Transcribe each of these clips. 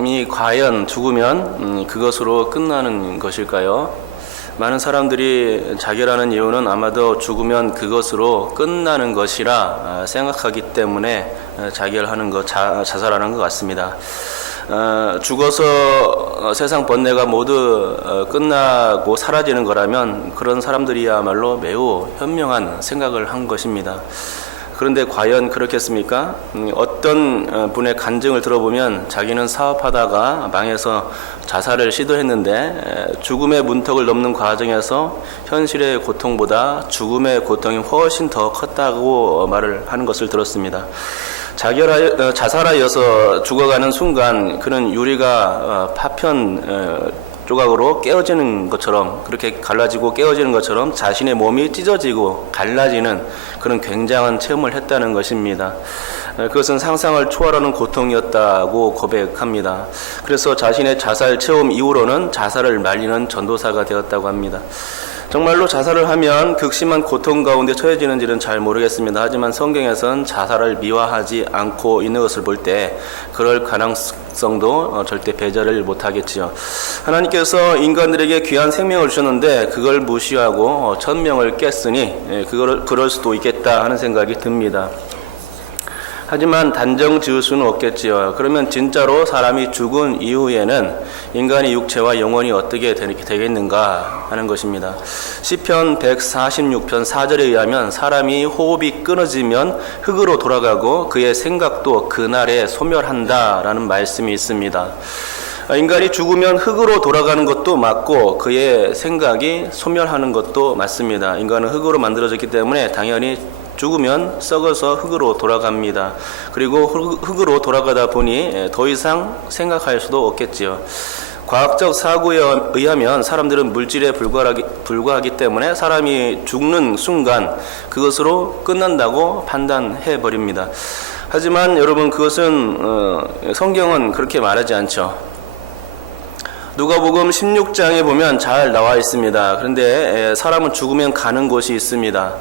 사람이 과연 죽으면 그것으로 끝나는 것일까요? 많은 사람들이 자결하는 이유는 아마도 죽으면 그것으로 끝나는 것이라 생각하기 때문에 자결하는 것, 자살하는 것 같습니다. 죽어서 세상 번뇌가 모두 끝나고 사라지는 거라면 그런 사람들이야말로 매우 현명한 생각을 한 것입니다. 그런데 과연 그렇겠습니까? 어떤 분의 간증을 들어보면 자기는 사업하다가 망해서 자살을 시도했는데 죽음의 문턱을 넘는 과정에서 현실의 고통보다 죽음의 고통이 훨씬 더 컸다고 말을 하는 것을 들었습니다. 자살하여서 죽어가는 순간 그는 유리가 파편 조각으로 깨어지는 것처럼, 그렇게 갈라지고 깨어지는 것처럼 자신의 몸이 찢어지고 갈라지는 그런 굉장한 체험을 했다는 것입니다. 그것은 상상을 초월하는 고통이었다고 고백합니다. 그래서 자신의 자살 체험 이후로는 자살을 말리는 전도사가 되었다고 합니다. 정말로 자살을 하면 극심한 고통 가운데 처해지는지는 잘 모르겠습니다. 하지만 성경에서는 자살을 미화하지 않고 있는 것을 볼 때 그럴 가능성도 절대 배제를 못하겠지요. 하나님께서 인간들에게 귀한 생명을 주셨는데 그걸 무시하고 천명을 깼으니 그럴 수도 있겠다 하는 생각이 듭니다. 하지만 단정 지을 수는 없겠지요. 그러면 진짜로 사람이 죽은 이후에는 인간의 육체와 영혼이 어떻게 되겠는가 하는 것입니다. 시편 146편 4절에 의하면 사람이 호흡이 끊어지면 흙으로 돌아가고 그의 생각도 그날에 소멸한다라는 말씀이 있습니다. 인간이 죽으면 흙으로 돌아가는 것도 맞고 그의 생각이 소멸하는 것도 맞습니다. 인간은 흙으로 만들어졌기 때문에 당연히 죽으면 썩어서 흙으로 돌아갑니다. 그리고 흙으로 돌아가다 보니 더 이상 생각할 수도 없겠지요. 과학적 사고에 의하면 사람들은 물질에 불과하기 때문에 사람이 죽는 순간 그것으로 끝난다고 판단해 버립니다. 하지만 여러분, 그것은 성경은 그렇게 말하지 않죠. 누가복음 16장에 보면 잘 나와 있습니다. 그런데 사람은 죽으면 가는 곳이 있습니다.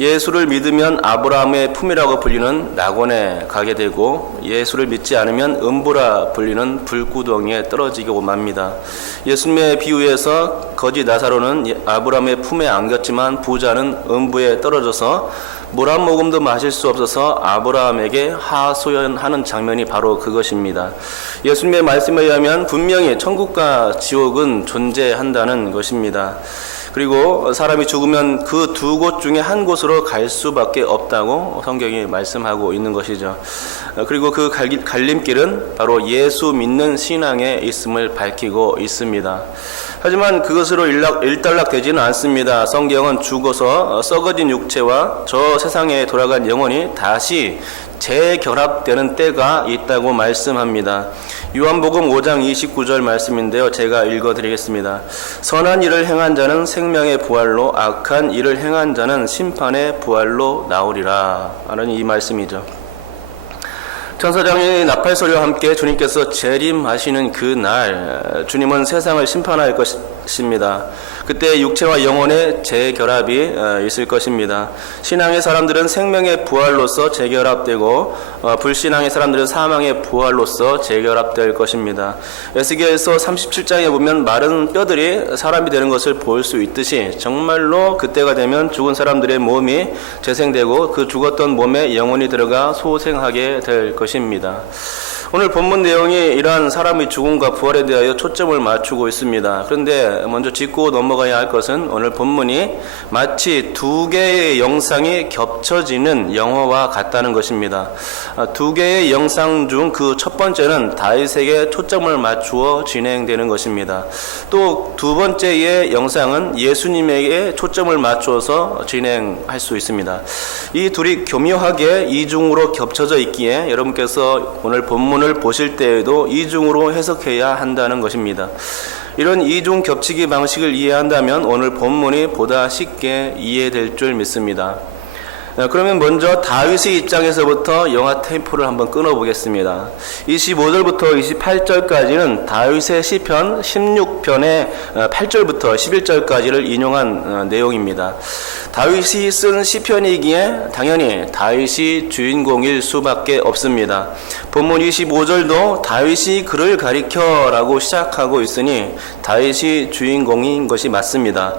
예수를 믿으면 아브라함의 품이라고 불리는 낙원에 가게 되고, 예수를 믿지 않으면 음부라 불리는 불구덩이에 떨어지고 맙니다. 예수님의 비유에서 거지 나사로는 아브라함의 품에 안겼지만 부자는 음부에 떨어져서 물 한 모금도 마실 수 없어서 아브라함에게 하소연하는 장면이 바로 그것입니다. 예수님의 말씀에 의하면 분명히 천국과 지옥은 존재한다는 것입니다. 그리고 사람이 죽으면 그 두 곳 중에 한 곳으로 갈 수밖에 없다고 성경이 말씀하고 있는 것이죠. 그리고 그 갈림길은 바로 예수 믿는 신앙에 있음을 밝히고 있습니다. 하지만 그것으로 일단락되지는 않습니다. 성경은 죽어서 썩어진 육체와 저 세상에 돌아간 영혼이 다시 재결합되는 때가 있다고 말씀합니다. 요한복음 5장 29절 말씀인데요. 제가 읽어드리겠습니다. 선한 일을 행한 자는 생명의 부활로, 악한 일을 행한 자는 심판의 부활로 나오리라 하는 이 말씀이죠. 천사장의 나팔소리와 함께 주님께서 재림하시는 그날 주님은 세상을 심판할 것입니다. 그때 육체와 영혼의 재결합이 있을 것입니다. 신앙의 사람들은 생명의 부활로서 재결합되고 불신앙의 사람들은 사망의 부활로서 재결합될 것입니다. 에스겔서 37장에 보면 마른 뼈들이 사람이 되는 것을 볼 수 있듯이 정말로 그때가 되면 죽은 사람들의 몸이 재생되고 그 죽었던 몸에 영혼이 들어가 소생하게 될 것입니다. 오늘 본문 내용이 이러한 사람의 죽음과 부활에 대하여 초점을 맞추고 있습니다. 그런데 먼저 짚고 넘어가야 할 것은 오늘 본문이 마치 두 개의 영상이 겹쳐지는 영화와 같다는 것입니다. 두 개의 영상 중 그 첫 번째는 다윗에게 초점을 맞추어 진행되는 것입니다. 또 두 번째의 영상은 예수님에게 초점을 맞추어서 진행할 수 있습니다. 이 둘이 교묘하게 이중으로 겹쳐져 있기에 여러분께서 오늘 본문을 보실 때에도 이중으로 해석해야 한다는 것입니다. 이런 이중 겹치기 방식을 이해한다면 오늘 본문이 보다 쉽게 이해될 줄 믿습니다. 그러면 먼저 다윗의 입장에서부터 영화 템포를 한번 끊어보겠습니다. 25절부터 28절까지는 다윗의 시편 16편의 8절부터 11절까지를 인용한 내용입니다. 다윗이 쓴 시편이기에 당연히 다윗이 주인공일 수밖에 없습니다. 본문 25절도 다윗이 그를 가리켜라고 시작하고 있으니 다윗이 주인공인 것이 맞습니다.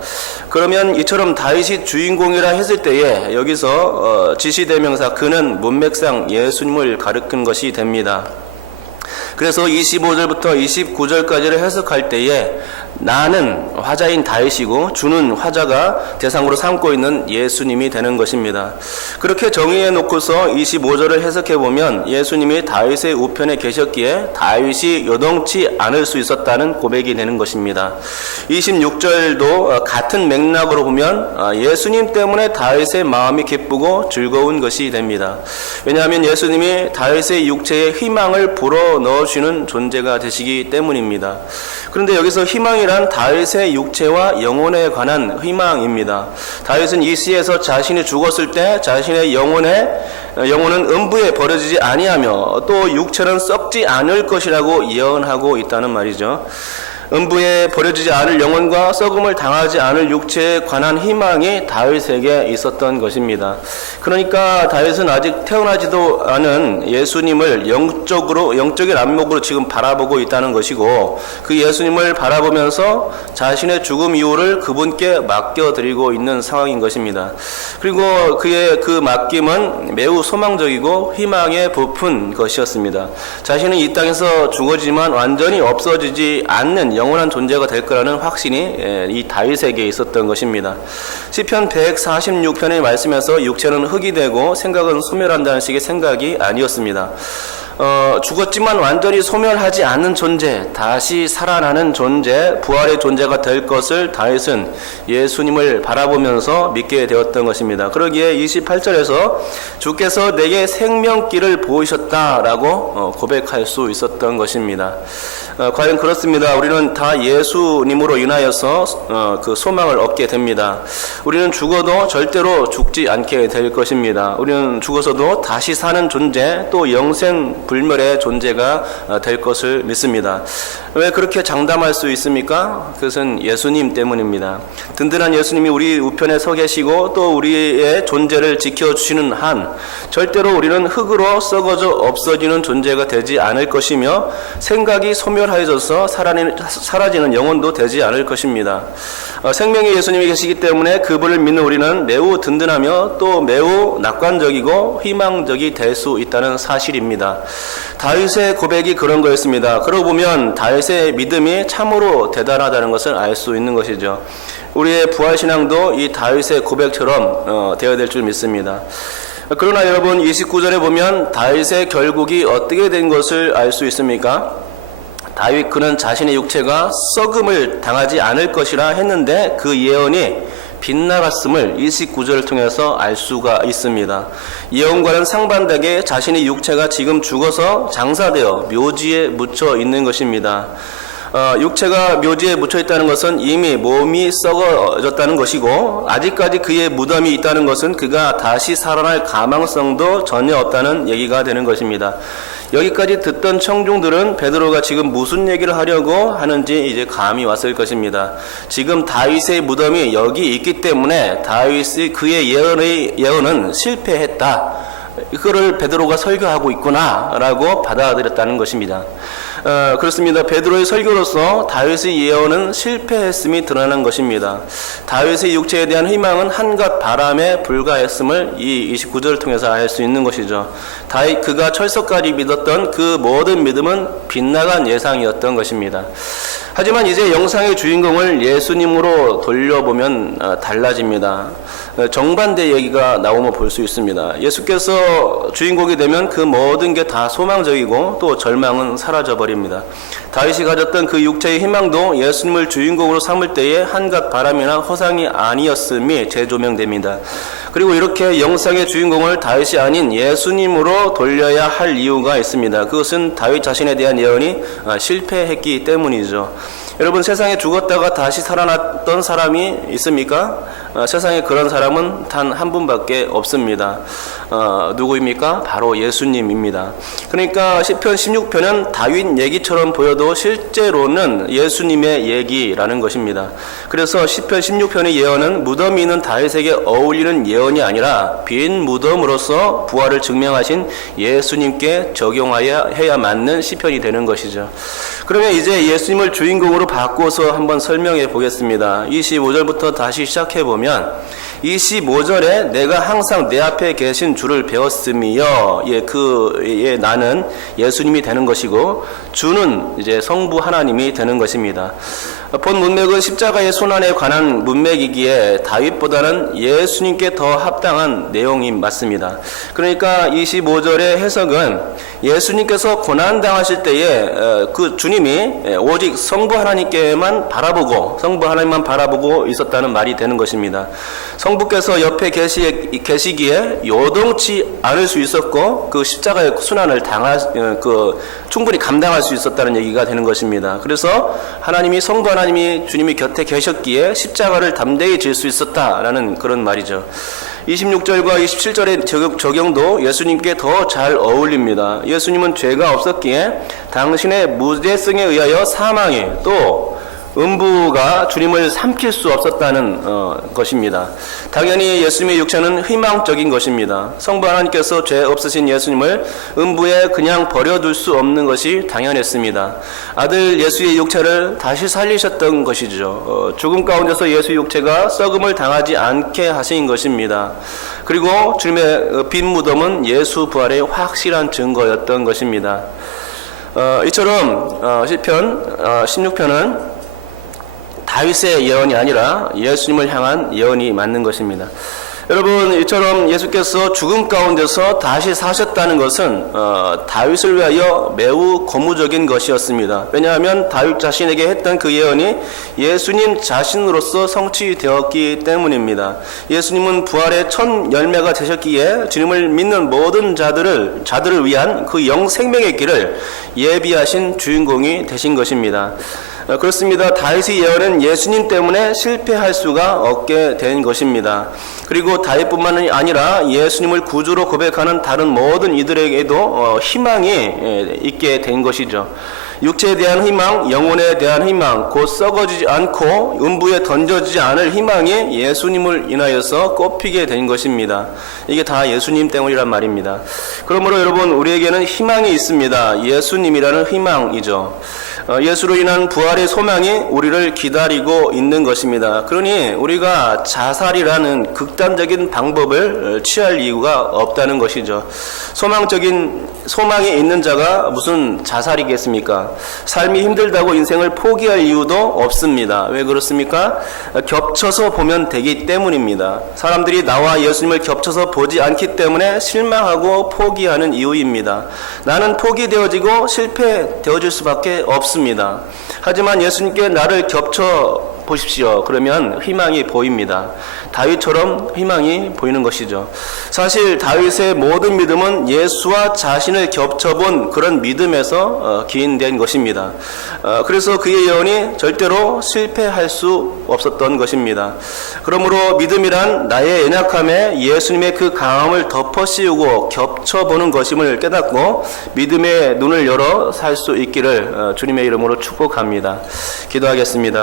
그러면 이처럼 다윗이 주인공이라 했을 때에 여기서 지시대명사 그는 문맥상 예수님을 가리킨 것이 됩니다. 그래서 25절부터 29절까지를 해석할 때에 나는 화자인 다윗이고 주는 화자가 대상으로 삼고 있는 예수님이 되는 것입니다. 그렇게 정의해 놓고서 25절을 해석해 보면 예수님이 다윗의 우편에 계셨기에 다윗이 요동치 않을 수 있었다는 고백이 되는 것입니다. 26절도 같은 맥락으로 보면 예수님 때문에 다윗의 마음이 기쁘고 즐거운 것이 됩니다. 왜냐하면 예수님이 다윗의 육체에 희망을 불어넣어주는 존재가 되시기 때문입니다. 그런데 여기서 희망이란 다윗의 육체와 영혼에 관한 희망입니다. 다윗은 이 시에서 자신이 죽었을 때 자신의 영혼은 음부에 버려지지 아니하며 또 육체는 썩지 않을 것이라고 예언하고 있다는 말이죠. 음부에 버려지지 않을 영혼과 썩음을 당하지 않을 육체에 관한 희망이 다윗에게 있었던 것입니다. 그러니까 다윗은 아직 태어나지도 않은 예수님을 영적인 안목으로 지금 바라보고 있다는 것이고 그 예수님을 바라보면서 자신의 죽음 이후를 그분께 맡겨드리고 있는 상황인 것입니다. 그리고 그의 그 맡김은 매우 소망적이고 희망에 부푼 것이었습니다. 자신은 이 땅에서 죽어지만 완전히 없어지지 않는 영원한 존재가 될 거라는 확신이 이 다윗에게 있었던 것입니다. 시편 146편의 말씀에서 육체는 흙이 되고 생각은 소멸한다는 식의 생각이 아니었습니다. 죽었지만 완전히 소멸하지 않는 존재, 다시 살아나는 존재, 부활의 존재가 될 것을 다윗은 예수님을 바라보면서 믿게 되었던 것입니다. 그러기에 28절에서 주께서 내게 생명길을 보이셨다라고 고백할 수 있었던 것입니다. 과연 그렇습니다. 우리는 다 예수님으로 인하여서 그 소망을 얻게 됩니다. 우리는 죽어도 절대로 죽지 않게 될 것입니다. 우리는 죽어서도 다시 사는 존재, 또 영생 불멸의 존재가 될 것을 믿습니다. 왜 그렇게 장담할 수 있습니까? 그것은 예수님 때문입니다. 든든한 예수님이 우리 우편에 서 계시고 또 우리의 존재를 지켜주시는 한 절대로 우리는 흙으로 썩어져 없어지는 존재가 되지 않을 것이며 생각이 소멸하여져서 사라지는 영혼도 되지 않을 것입니다. 생명의 예수님이 계시기 때문에 그분을 믿는 우리는 매우 든든하며 또 매우 낙관적이고 희망적이 될 수 있다는 사실입니다. 다윗의 고백이 그런 거였습니다. 그러고 보면 다윗의 믿음이 참으로 대단하다는 것을 알 수 있는 것이죠. 우리의 부활신앙도 이 다윗의 고백처럼 되어야 될 줄 믿습니다. 그러나 여러분 29절에 보면 다윗의 결국이 어떻게 된 것을 알 수 있습니까? 다윗 그는 자신의 육체가 썩음을 당하지 않을 것이라 했는데 그 예언이 빗나갔음을 29절을 통해서 알 수가 있습니다. 예언과는 상반되게 자신의 육체가 지금 죽어서 장사되어 묘지에 묻혀 있는 것입니다. 육체가 묘지에 묻혀 있다는 것은 이미 몸이 썩어졌다는 것이고 아직까지 그의 무덤이 있다는 것은 그가 다시 살아날 가망성도 전혀 없다는 얘기가 되는 것입니다. 여기까지 듣던 청중들은 베드로가 지금 무슨 얘기를 하려고 하는지 이제 감이 왔을 것입니다. 지금 다윗의 무덤이 여기 있기 때문에 다윗이 그의 예언은 실패했다. 이거를 베드로가 설교하고 있구나라고 받아들였다는 것입니다. 그렇습니다. 베드로의 설교로서 다윗의 예언은 실패했음이 드러나는 것입니다. 다윗의 육체에 대한 희망은 한갓 바람에 불과했음을 이 29절을 통해서 알 수 있는 것이죠. 다윗 그가 철석까지 믿었던 그 모든 믿음은 빗나간 예상이었던 것입니다. 하지만 이제 영상의 주인공을 예수님으로 돌려보면 달라집니다. 정반대 얘기가 나오면 볼 수 있습니다. 예수께서 주인공이 되면 그 모든 게 다 소망적이고 또 절망은 사라져버립니다. 다윗이 가졌던 그 육체의 희망도 예수님을 주인공으로 삼을 때에 한갓 바람이나 허상이 아니었음이 재조명됩니다. 그리고 이렇게 영상의 주인공을 다윗이 아닌 예수님으로 돌려야 할 이유가 있습니다. 그것은 다윗 자신에 대한 예언이 실패했기 때문이죠. 여러분 세상에 죽었다가 다시 살아났던 사람이 있습니까? 세상에 그런 사람은 단 한 분밖에 없습니다. 누구입니까? 바로 예수님입니다. 그러니까 시편 16편은 다윗 얘기처럼 보여도 실제로는 예수님의 얘기라는 것입니다. 그래서 시편 16편의 예언은 무덤이 있는 다윗에게 어울리는 예언이 아니라 빈 무덤으로서 부활을 증명하신 예수님께 적용하여 해야 맞는 시편이 되는 것이죠. 그러면 이제 예수님을 주인공으로 바꿔서 한번 설명해 보겠습니다. 25절부터 다시 시작해 보면 25절에 내가 항상 내 앞에 계신 주를 배웠으며 나는 예수님이 되는 것이고 주는 이제 성부 하나님이 되는 것입니다. 본 문맥은 십자가의 손안에 관한 문맥이기에 다윗보다는 예수님께 더 합당한 내용이 맞습니다. 그러니까 25절의 해석은 예수님께서 고난당하실 때에 그 주님이 오직 성부 하나님만 바라보고 있었다는 말이 되는 것입니다. 성부께서 옆에 계시기에 요동치 않을 수 있었고 그 십자가의 순환을 충분히 감당할 수 있었다는 얘기가 되는 것입니다. 그래서 성부 하나님이 주님이 곁에 계셨기에 십자가를 담대히 질 수 있었다라는 그런 말이죠. 26절과 27절의 적용도 예수님께 더 잘 어울립니다. 예수님은 죄가 없었기에 당신의 무죄성에 의하여 사망이 또 음부가 주님을 삼킬 수 없었다는 것입니다. 당연히 예수님의 육체는 희망적인 것입니다. 성부 하나님께서 죄 없으신 예수님을 음부에 그냥 버려둘 수 없는 것이 당연했습니다. 아들 예수의 육체를 다시 살리셨던 것이죠. 죽음 가운데서 예수의 육체가 썩음을 당하지 않게 하신 것입니다. 그리고 주님의 빈 무덤은 예수 부활의 확실한 증거였던 것입니다. 이처럼 시편 16편은 다윗의 예언이 아니라 예수님을 향한 예언이 맞는 것입니다. 여러분, 이처럼 예수께서 죽음 가운데서 다시 사셨다는 것은 다윗을 위하여 매우 고무적인 것이었습니다. 왜냐하면 다윗 자신에게 했던 그 예언이 예수님 자신으로서 성취되었기 때문입니다. 예수님은 부활의 첫 열매가 되셨기에 주님을 믿는 모든 자들을 위한 그 영생명의 길을 예비하신 주인공이 되신 것입니다. 그렇습니다. 다윗의 예언은 예수님 때문에 실패할 수가 없게 된 것입니다. 그리고 다윗뿐만이 아니라 예수님을 구주로 고백하는 다른 모든 이들에게도 희망이 있게 된 것이죠. 육체에 대한 희망, 영혼에 대한 희망, 곧 썩어지지 않고 음부에 던져지지 않을 희망이 예수님을 인하여서 꼽히게 된 것입니다. 이게 다 예수님 때문이란 말입니다. 그러므로 여러분, 우리에게는 희망이 있습니다. 예수님이라는 희망이죠. 예수로 인한 부활의 소망이 우리를 기다리고 있는 것입니다. 그러니 우리가 자살이라는 극단적인 방법을 취할 이유가 없다는 것이죠. 소망이 있는 자가 무슨 자살이겠습니까? 삶이 힘들다고 인생을 포기할 이유도 없습니다. 왜 그렇습니까? 겹쳐서 보면 되기 때문입니다. 사람들이 나와 예수님을 겹쳐서 보지 않기 때문에 실망하고 포기하는 이유입니다. 나는 포기되어지고 실패되어질 수밖에 없습니다. 하지만 예수님께 나를 겹쳐 보십시오. 그러면 희망이 보입니다. 다윗처럼 희망이 보이는 것이죠. 사실 다윗의 모든 믿음은 예수와 자신을 겹쳐본 그런 믿음에서 기인된 것입니다. 그래서 그의 예언이 절대로 실패할 수 없었던 것입니다. 그러므로 믿음이란 나의 연약함에 예수님의 그 강함을 덮어씌우고 겹쳐보는 것임을 깨닫고 믿음의 눈을 열어 살 수 있기를 주님의 이름으로 축복합니다. 기도하겠습니다.